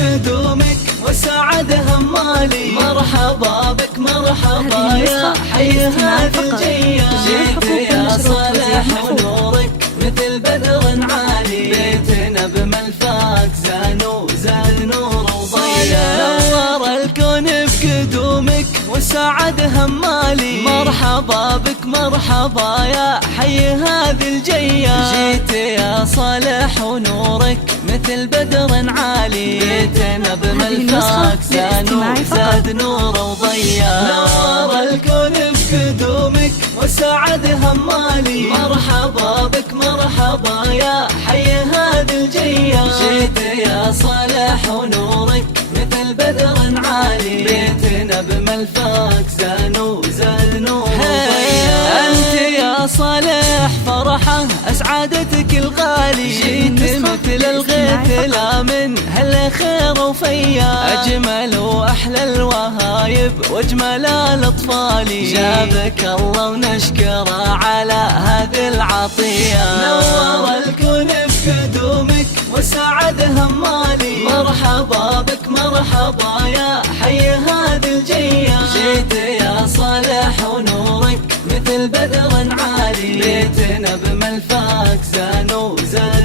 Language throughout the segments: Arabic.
بقدومك وسعد همالي، مرحبا بك مرحبا يا حي هذه الجية. جيت يا صالح ونورك مثل بدر عالي، بيتنا بملفاك زاد نور وضيا. نور الكون بقدومك وسعد همالي، مرحبا بك مرحبا يا حي هذه الجية. جيت يا صالح ونورك مثل بدر عالي، بيتنا بملفاك زاد نور وضيا. نور الكون بقدومك وسعد همالي، مرحبا بك مرحبا يا حي هذه الجية. جيت يا صالح ونورك مثل بدر عالي، بيتنا بملفاك زاد نور وضيا. انت يا صالح فرحة اسعادتك الغالي، جيت مثل الغيث لا من هالخير وفيا. اجمل واحلى الوهايب واجمل الاطفال، جابك الله ونشكره على هذه العطية. نور الكون بقدومك وسعد همالي، مرحبا بك مرحبا يا حي هذه الجية. جيت يا صالح ونورك مثل بدر عالي، بيتنا بملفاك زاد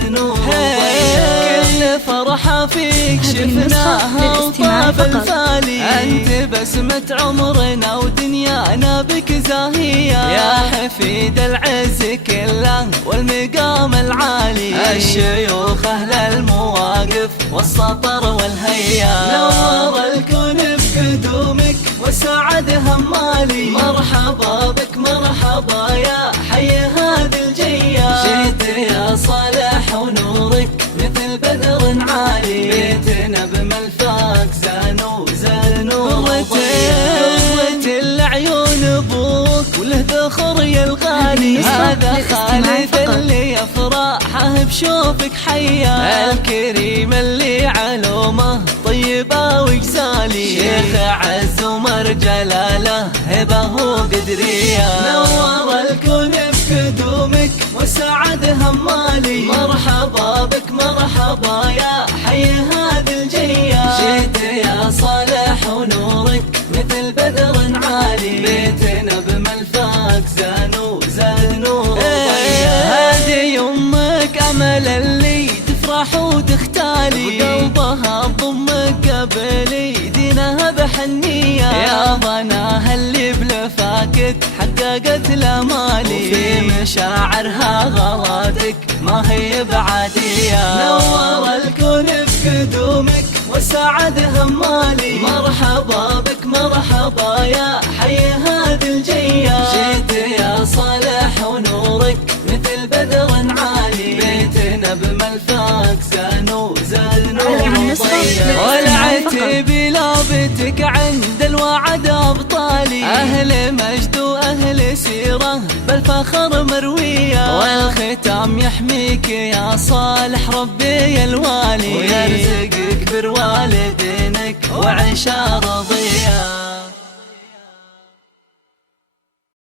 نور وضيا. كل فرحة فيك شفناها وطاب الفالي، انت بسمة عمرنا ودنيانا بك زاهية. يا حفيد العز كله والمقام العالي، الشيوخ اهل المواقف والسطر والهيا. نور الكون بقدومك وسعد همالي، مرحبا بك مرحبا يا حي هذه الجية. جيت يا صالح ونورك مثل بدر عالي، بيتنا بملفاك زاد نور وضيا. العيون ابوك وله ذخر يا الغالي، هذا خالد اللي يفرحه بشوفك حيا. الكريم اللي علومه طيبه وجزالي، شيخ عز ومر جلاله هبه وقدريه. نور الكون بقدومك وسعد همالي، مرحبا بك مرحبا يا حي هذه الجية. جيت يا صالح ونورك مثل بدر عالي، بيتنا بملفاك زاد نور وضيا. هذه يمك امل اللي تفرح وتختالي، وقلبها تضمك قبلي دينها بحنية. يا ضناها اللي بلفاكك حققت الامالي، وفي مشاعرها غلاتك ما هي بعادية. نور الكون بقدومك وسعد همالي، مرحبا بك مرحبا يا حي هذه الجية. جيت يا صالح ونورك مثل بدر عالي، بيتنا بملفاك زاد نور وضيا. والعتب لابتك عند الوعد ابطالي، اهل مجد واهل سيره بالفخر مرويه. والختام يحميك يا صالح ربي الوالي، ويرزقك بر والدينك وعيشه رضيه.